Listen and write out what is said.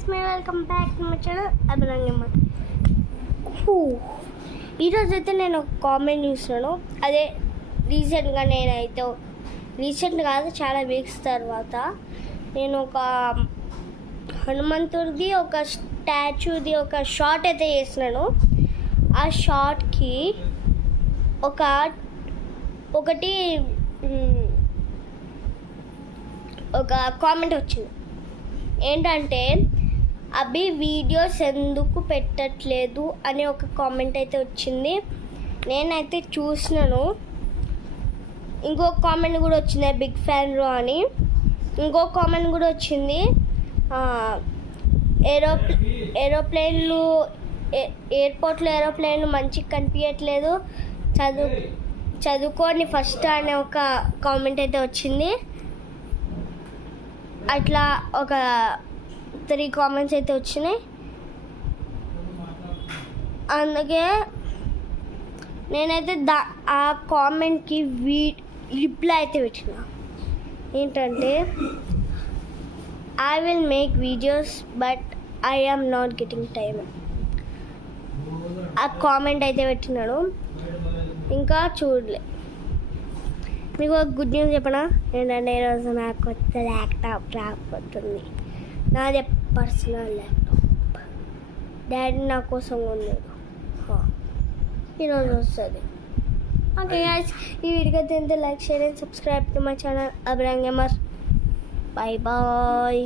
Guys my welcome back to my channel అభినంగమ్మ. ఈరోజు అయితే నేను ఒక కామెంట్ చూసినాను. అదే రీసెంట్ కాదు, చాలా వీక్స్ తర్వాత నేను ఒక హనుమంతుడిది ఒక స్టాచ్యూది ఒక షార్ట్ అయితే చేసినాను. ఆ షార్ట్కి ఒక కామెంట్ వచ్చింది. ఏంటంటే అభి వీడియోస్ ఎందుకు పెట్టట్లేదు అనే ఒక కామెంట్ అయితే వచ్చింది. నేనైతే చూసినాను. ఇంకొక కామెంట్ కూడా వచ్చింది, బిగ్ ఫ్యాన్ రో అని. ఇంకొక కామెంట్ కూడా వచ్చింది, ఎయిర్పోర్ట్లో ఏరోప్లేన్లు మంచిగా కనిపించట్లేదు, చదువుకోండి ఫస్ట్ అనే ఒక కామెంట్ అయితే వచ్చింది. అట్లా ఒక 3 కామెంట్స్ అయితే వచ్చినాయి. అందుకే నేనైతే ఆ కామెంట్కి రిప్లై అయితే పెట్టిన. ఏంటంటే I will make videos but I am not getting time. ఆ కామెంట్ అయితే పెట్టినాడు. ఇంకా చూడలే. మీకు ఒక గుడ్ న్యూస్ చెప్పనా? ఏంటంటే ఈరోజు నాకు కొత్త ల్యాప్టాప్ రాకపోతుంది. నాదే పర్సనల్ ల్యాప్టాప్. డాడీ నా కోసం కొన్నాడు. ఈరోజు వస్తుంది. ఓకే గైస్, ఈ వీడియో అయితే like, share and subscribe to my channel అభినంగమ్మర్. Bye bye.